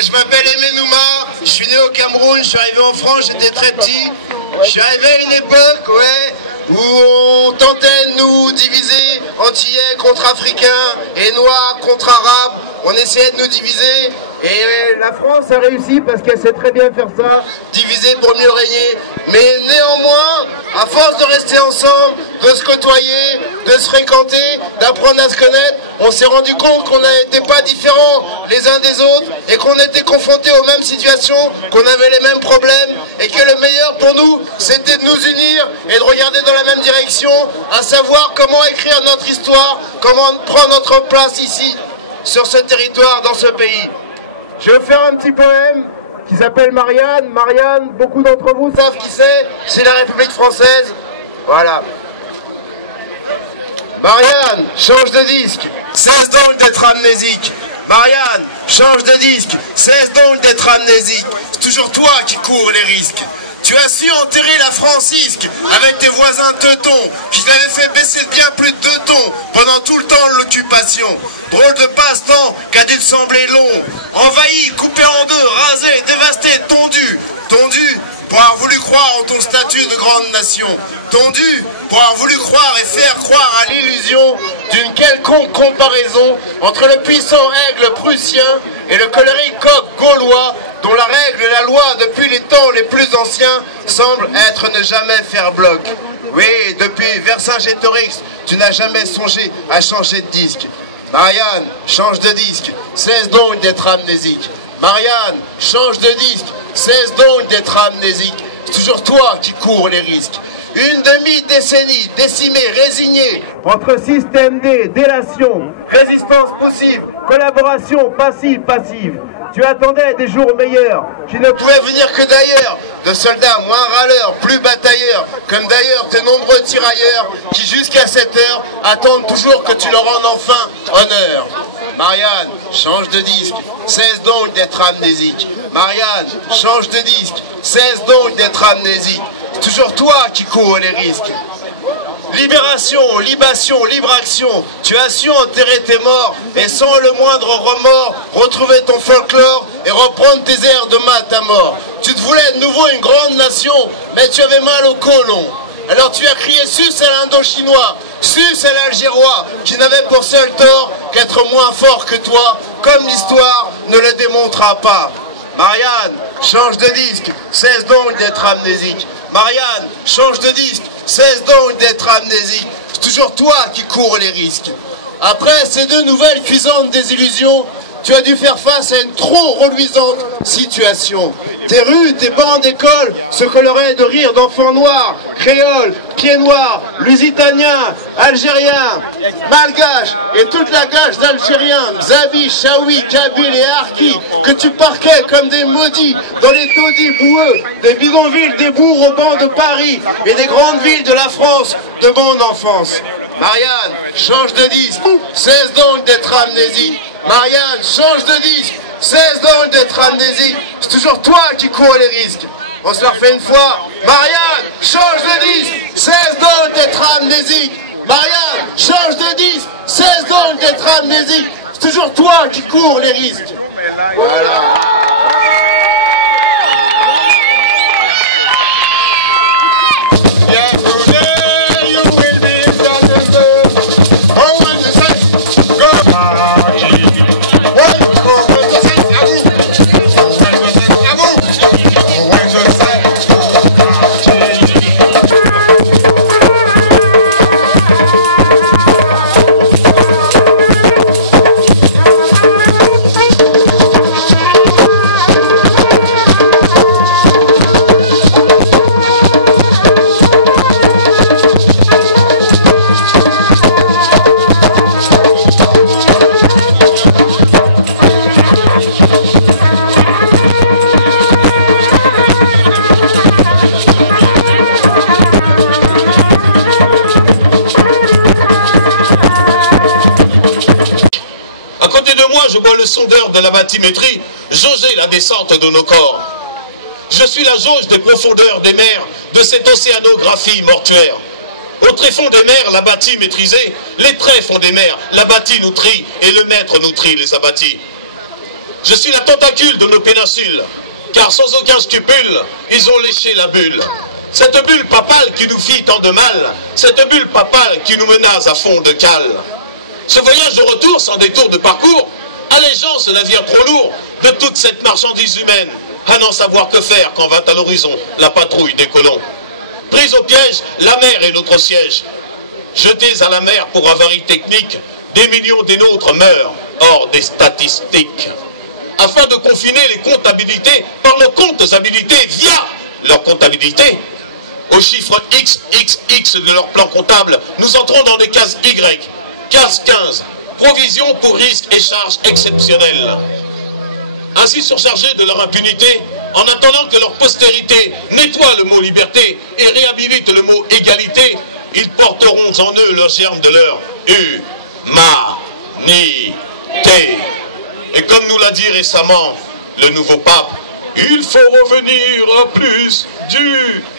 Je m'appelle Aimé Nouma, je suis né au Cameroun, je suis arrivé en France, j'étais très petit. Je suis arrivé à une époque, où on tentait de nous diviser, antillais contre africains et noirs contre arabes. On essayait de nous diviser et la France a réussi parce qu'elle sait très bien faire ça, diviser pour mieux régner. Mais néanmoins, à force de rester ensemble, de se côtoyer, de se fréquenter, d'apprendre à se connaître, on s'est rendu compte qu'on n'était pas différents les uns des autres et qu'on était confrontés aux mêmes situations, qu'on avait les mêmes problèmes et que le meilleur pour nous, c'était de nous unir et de regarder dans la même direction, à savoir comment écrire notre histoire, comment prendre notre place ici, sur ce territoire, dans ce pays. Je vais faire un petit poème qui s'appelle Marianne. Marianne, beaucoup d'entre vous savent qui c'est la République française. Voilà. Marianne, change de disque, cesse donc d'être amnésique. Marianne, change de disque, cesse donc d'être amnésique. C'est toujours toi qui cours les risques. Tu as su enterrer la francisque avec tes voisins teutons qui t'avaient fait baisser de bien plus de 2 tons pendant tout le temps de l'occupation. Drôle de passe-temps qui a dû te sembler long. Envahi, coupé en deux, rasé, dévasté, tondu. Tondu pour avoir voulu croire en ton statut de grande nation. Tondu pour avoir voulu croire et faire croire à l'illusion d'une quelconque comparaison entre le puissant aigle prussien et le colérique coq gaulois, dont la règle et la loi depuis les temps les plus anciens semblent être ne jamais faire bloc. Oui, depuis Vercingétorix, tu n'as jamais songé à changer de disque. Marianne, change de disque, cesse donc d'être amnésique. Marianne, change de disque, cesse donc d'être amnésique. C'est toujours toi qui cours les risques. Une demi-décennie décimée, résignée, entre système D, délation, résistance possible, collaboration passive. Tu attendais des jours meilleurs, qui ne pouvaient venir que d'ailleurs, de soldats moins râleurs, plus batailleurs, comme d'ailleurs tes nombreux tirailleurs, qui jusqu'à cette heure attendent toujours que tu leur rendes enfin honneur. Marianne, change de disque, cesse donc d'être amnésique. Marianne, change de disque, cesse donc d'être amnésique. C'est toujours toi qui cours les risques. Libération, libation, libre action, tu as su enterrer tes morts et sans le moindre remords retrouver ton folklore et reprendre tes airs de mat à mort. Tu te voulais de nouveau une grande nation, mais tu avais mal au côlon. Alors tu as crié sus à l'Indo-Chinois, sus à l'Algérois, qui n'avait pour seul tort qu'être moins fort que toi, comme l'histoire ne le démontrera pas. Marianne, change de disque, cesse donc d'être amnésique. Marianne, change de disque, cesse donc d'être amnésique. C'est toujours toi qui cours les risques. Après ces 2 nouvelles cuisantes désillusions, tu as dû faire face à une trop reluisante situation. Tes rues, tes bancs d'école se coloraient de rires d'enfants noirs, créoles, pieds noirs, lusitaniens, algériens, malgaches et toute la gage d'Algériens, Mzabi, Chaoui, Kabyles et Harkis, que tu parquais comme des maudits dans les taudis boueux, des bidonvilles, des bourgs au banc de Paris et des grandes villes de la France de mon enfance. Marianne, change de disque, cesse donc d'être amnésique. Marianne, change de disque, cesse donc d'être amnésique. C'est toujours toi qui cours les risques. On se le refait une fois. Marianne, change de disque, cesse donc d'être amnésique. Marianne, change de disque, cesse donc d'être amnésique. C'est toujours toi qui cours les risques. Voilà. Je vois le sondeur de la bathymétrie jauger la descente de nos corps. Je suis la jauge des profondeurs des mers, de cette océanographie mortuaire. Au tréfonds des mers, l'abattis maîtrisé, les traits font des mers, l'abattis nous trie et le maître nous trie les abattis. Je suis la tentacule de nos péninsules, car sans aucun scrupule, ils ont léché la bulle. Cette bulle papale qui nous fit tant de mal, cette bulle papale qui nous menace à fond de cale. Ce voyage au retour sans détour de parcours, allégeant ce navire trop lourd de toute cette marchandise humaine, à n'en savoir que faire quand vint à l'horizon la patrouille des colons. Prise au piège, la mer est notre siège. Jetés à la mer pour avarie technique, des millions des nôtres meurent hors des statistiques. Afin de confiner les comptabilités par nos comptes habilités via leur comptabilité, aux chiffres XXX de leur plan comptable, nous entrons dans des cases Y, case 15, provision pour risques et charges exceptionnelles. Ainsi surchargés de leur impunité, en attendant que leur postérité nettoie le mot liberté et réhabilite le mot égalité, ils porteront en eux le germe de leur humanité. Et comme nous l'a dit récemment le nouveau pape, il faut revenir à plus d'humanité.